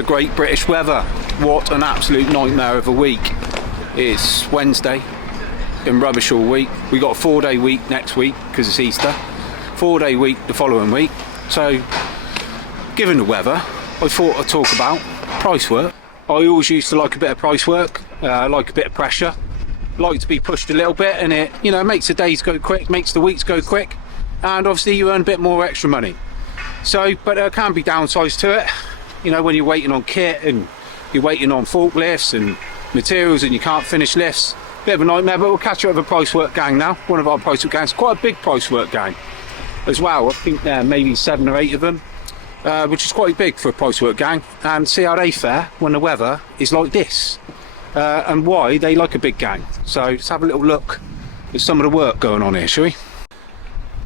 The great British weather. What an absolute nightmare of a week. It's Wednesday. Been rubbish all week. We got a 4-day week next week because it's Easter. 4-day week the following week. So, given the weather, I thought I'd talk about price work. I always used to like a bit of price work, like a bit of pressure, like to be pushed a little bit, and it, you know, makes the days go quick, makes the weeks go quick, and obviously you earn a bit more extra money. So, but there can be downsides to it. You know, when you're waiting on kit and you're waiting on forklifts and materials and you can't finish lifts, bit of a nightmare. But we'll catch up with a price work gang now. One of our price work gangs, quite a big price work gang as well. I think there maybe 7 or 8 of them, which is quite big for a price work gang, and see how they fare when the weather is like this, and why they like a big gang. So let's have a little look at some of the work going on here, shall we?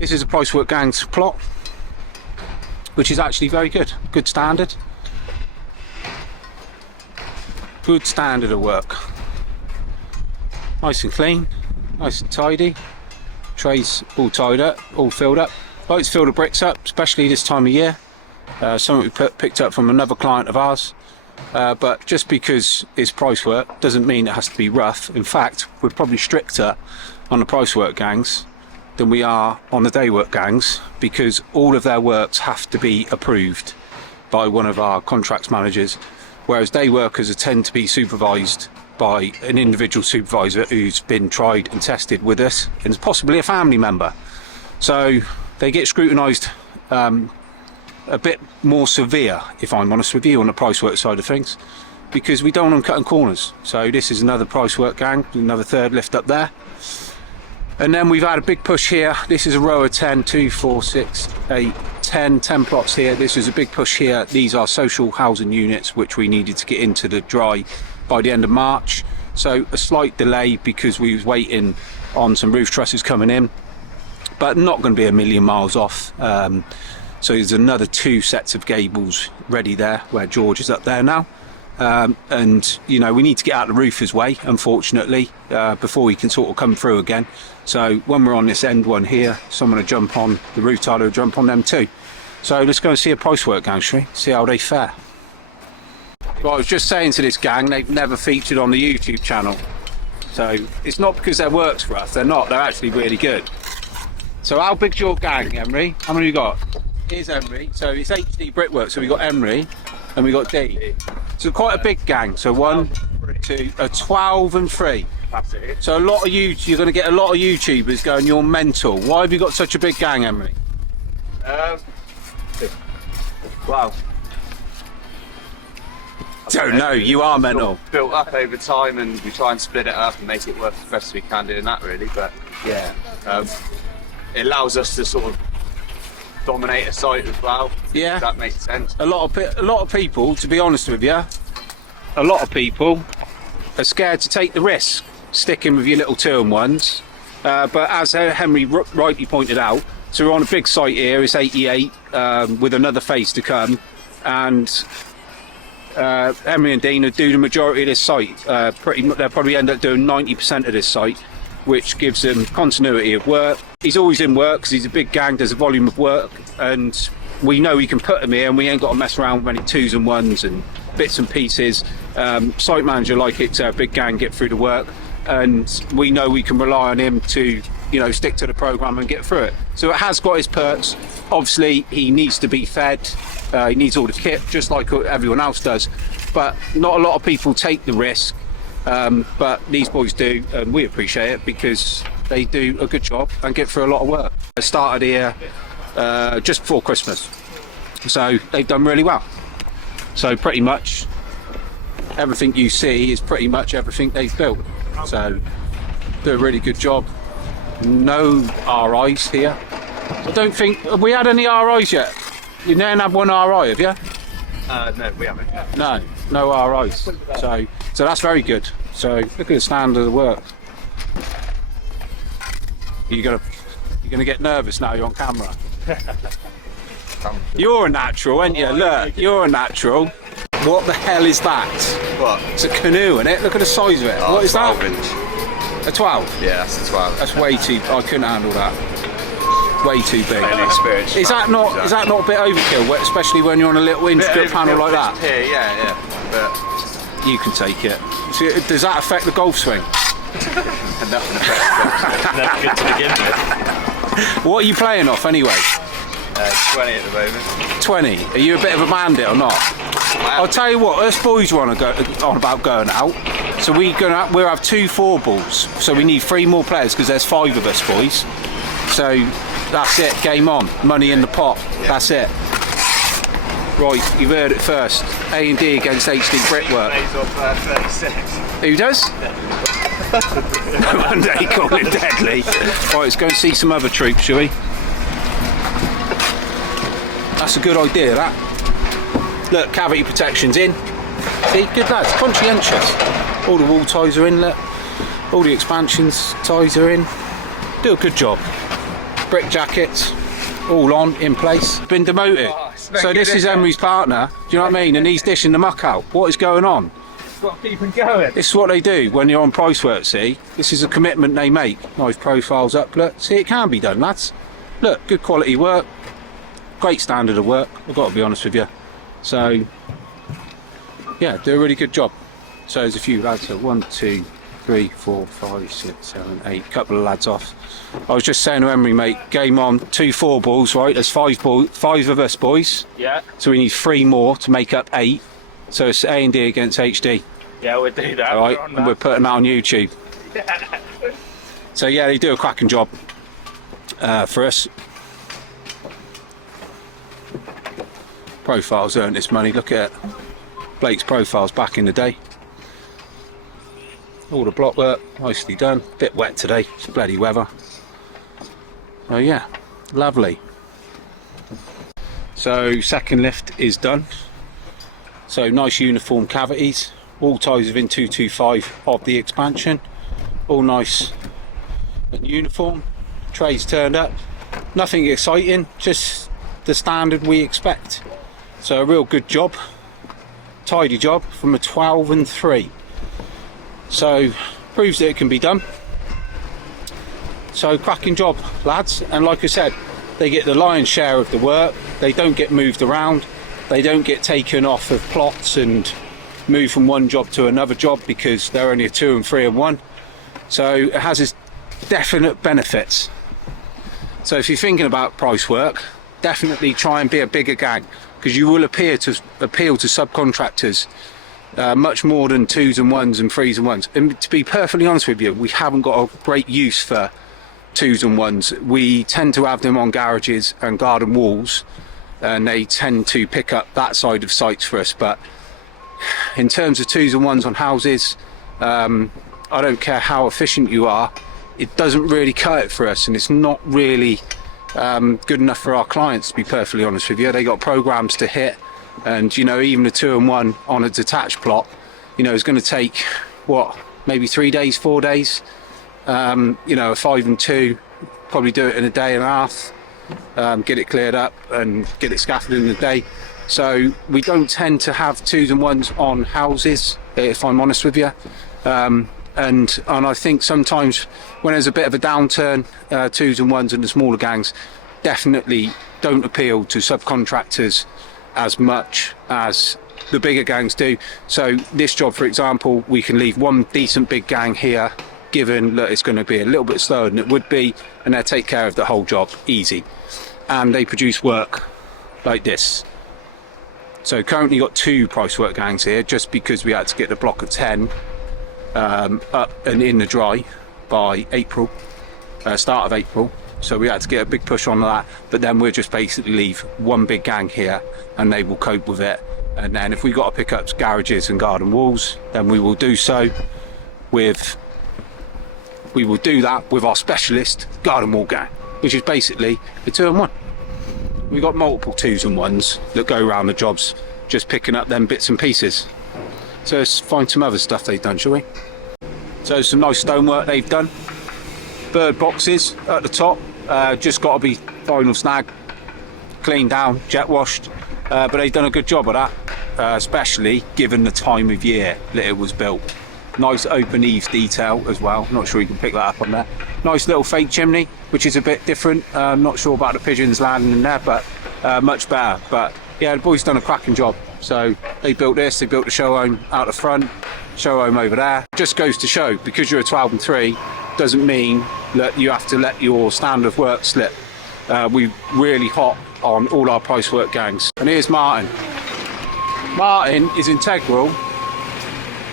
This is a price work gang's plot, which is actually very good standard. Good standard of work. Nice and clean, nice and tidy. Trays all tied up, all filled up. Like to fill the bricks up, especially this time of year. Something we picked up from another client of ours. But just because it's price work doesn't mean it has to be rough. In fact, we're probably stricter on the price work gangs than we are on the day work gangs, because all of their works have to be approved by one of our contracts managers, whereas day workers tend to be supervised by an individual supervisor who's been tried and tested with us, and is possibly a family member. So they get scrutinised a bit more severe, if I'm honest with you, on the price work side of things, because we don't want them cutting corners. So this is another price work gang, another third lift up there. And then we've had a big push here. This is a row of 10, 2, 4, 6, 8, 10 plots here. This is a big push here. These are social housing units which we needed to get into the dry by the end of March. So a slight delay because we was waiting on some roof trusses coming in, but not going to be a million miles off. So there's another 2 sets of gables ready there, where George is up there now. And you know, we need to get out the roofer's way, unfortunately, before we can sort of come through again. So when we're on this end one here, someone will jump on the roof tiler, will jump on them too. So let's go and see a price work gang, shall we? See how they fare. Well, I was just saying to this gang, they've never featured on the YouTube channel. So it's not because their work's rough, they're not, they're actually really good. So how big's your gang, Emery? How many have you got? Here's Emery. So it's HD Brickwork, so we've got Emery and we've got D. So quite a big gang. So 1, 2, 12 and 3. That's it. So a lot of you're going to get a lot of YouTubers going, you're mental. Why have you got such a big gang, Emery? Wow. Don't know, you are mental. Built up over time, and we try and split it up and make it work as best as we can doing that, really. But yeah, it allows us to sort of dominate a site as well. Yeah, if that makes sense. A lot of people, to be honest with you, a lot of people are scared to take the risk sticking with your little 2-in-1s. But as Henry rightly pointed out, so we're on a big site here. It's 88 with another phase to come, and Henry and Dean do the majority of this site. They'll probably end up doing 90% of this site, which gives them continuity of work. He's always in work because he's a big gang, there's a volume of work, and we know we can put him here and we ain't got to mess around with any 2s and 1s and bits and pieces. Site manager like it to a big gang get through the work, and we know we can rely on him to, you know, stick to the programme and get through it. So it has got his perks. Obviously he needs to be fed, he needs all the kit just like everyone else does, but not a lot of people take the risk. But these boys do, and we appreciate it because they do a good job and get through a lot of work. I started here just before Christmas, so they've done really well. So pretty much everything you see is pretty much everything they've built. So do a really good job. No RIs here. I don't think, have we had any RIs yet? You never had one RI, have you? No, we haven't. No RIs. So that's very good. So look at the standard of the work. You're gonna get nervous now you're on camera. You're a natural, ain't you? Look, you're a natural. What the hell is that? What? It's a canoe, isn't it? Look at the size of it. Oh, what is that? 12 inch. A 12? Yeah, that's a 12. That's way too, I couldn't handle that. Way too big. Inexperienced. Is that not a bit overkill, especially when you're on a little intricate panel like that? Here, yeah. But you can take it. So, does that affect the golf swing? Nothing affects it. Never good to begin with. What are you playing off anyway? 20 at the moment. 20. Are you a bit of a bandit or not? I'll tell you what, us boys want to go on about going out. So we'll have 2 4-balls. So we need 3 more players because there's 5 of us boys. So that's it, game on. Money in the pot. Yeah. That's it. Right, you've heard it first. A&D against HD Brickwork. Plays off 36. Who does? One day call it deadly. Right, let's go and see some other troops, shall we? That's a good idea, that. Look, cavity protection's in. See, good lads, conscientious. All the wall ties are in, look. All the expansions ties are in. Do a good job. Brick jackets, all on, in place. Been demoted. Oh, so this is Emery's partner, do you know what I mean? And he's dishing the muck out. What is going on? Got to keep them going. This is what they do when you're on price work, see? This is a commitment they make. Nice profiles up, look. See, it can be done, lads. Look, good quality work. Great standard of work, I've got to be honest with you. So, yeah, do a really good job. So there's a few lads, so 1, 2, 3, 4, 5, 6, 7, 8, couple of lads off. I was just saying to Emery, mate, game on, 2 4-balls, right? There's 5 of us boys. Yeah. So we need 3 more to make up 8. So it's A&D against HD. Yeah, we'll do that. All right, and we're putting that on YouTube. So yeah, they do a cracking job for us. Profiles earned this money, look at it. Blake's profiles back in the day. All the block work, nicely done. Bit wet today, it's bloody weather. Oh yeah, lovely. So second lift is done. So nice uniform cavities. All ties within 225 of the expansion. All nice and uniform. Trays turned up. Nothing exciting, just the standard we expect. So a real good job. Tidy job from a 12 and 3. So proves that it can be done. So cracking job, lads. And like I said, they get the lion's share of the work. They don't get moved around. They don't get taken off of plots and moved from one job to another job because they're only a 2 and 3 and 1. So it has its definite benefits. So if you're thinking about price work, definitely try and be a bigger gang, because you will appeal to subcontractors much more than 2s and 1s and 3s and 1s. And to be perfectly honest with you, we haven't got a great use for 2s and 1s. We tend to have them on garages and garden walls, and they tend to pick up that side of sites for us. But in terms of 2s and 1s on houses, I don't care how efficient you are, it doesn't really cut it for us, and it's not really good enough for our clients, to be perfectly honest with you. They got programs to hit, and you know, even a 2 and 1 on a detached plot, you know, is going to take what, maybe 3 days, 4 days. You know, a 5 and 2, probably do it in a day and a half, get it cleared up and get it scaffolded in a day. So we don't tend to have 2s and 1s on houses, if I'm honest with you. And I think sometimes when there's a bit of a downturn, 2s and 1s and the smaller gangs definitely don't appeal to subcontractors as much as the bigger gangs do. So this job, for example, we can leave one decent big gang here, given that it's going to be a little bit slower than it would be, and they'll take care of the whole job easy. And they produce work like this. So currently got 2 price work gangs here, just because we had to get the block of 10 up and in the dry by April, start of April. So we had to get a big push on that, but then we'll just basically leave one big gang here and they will cope with it. And then if we got to pick up garages and garden walls, then we will do so with, we will do that with our specialist garden wall gang, which is basically a 2 and 1. We've got multiple 2s and 1s that go around the jobs, just picking up them bits and pieces. So let's find some other stuff they've done, shall we? So some nice stonework they've done. Bird boxes at the top, just got to be final snag, cleaned down, jet washed, but they've done a good job of that, especially given the time of year that it was built. Nice open eaves detail as well. Not sure you can pick that up on there. Nice little fake chimney, which is a bit different. Not sure about the pigeons landing in there, but much better. But yeah, the boys done a cracking job. So they built this, they built the show home out the front, show home over there. Just goes to show, because you're a 12 and 3, doesn't mean that you have to let your standard of work slip. We're really hot on all our price work gangs. And here's Martin. Martin is integral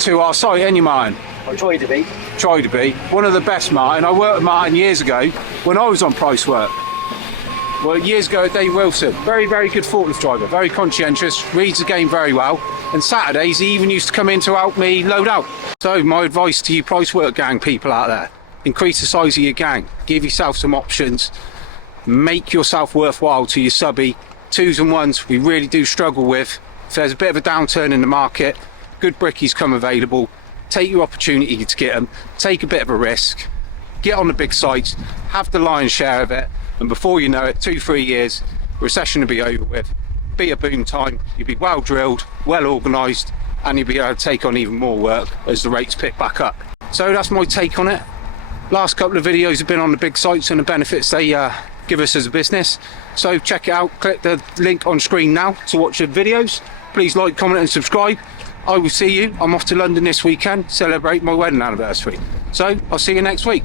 to our site, ain't you, Martin? I try to be. Try to be. One of the best, Martin. I worked with Martin years ago when I was on price work. Well, years ago at Dave Wilson. Very, very good forklift driver. Very conscientious. Reads the game very well. And Saturdays, he even used to come in to help me load out. So my advice to you price work gang people out there, increase the size of your gang. Give yourself some options. Make yourself worthwhile to your subby. 2s and 1s we really do struggle with. If there's a bit of a downturn in the market, good brickies come available. Take your opportunity to get them. Take a bit of a risk. Get on the big sites. Have the lion's share of it. And before you know it, 2-3 years, recession will be over with. Be a boom time. You'll be well drilled, well organised, and you'll be able to take on even more work as the rates pick back up. So that's my take on it. Last couple of videos have been on the big sites and the benefits they give us as a business. So check it out. Click the link on screen now to watch the videos. Please like, comment and subscribe. I will see you. I'm off to London this weekend, celebrate my wedding anniversary. So I'll see you next week.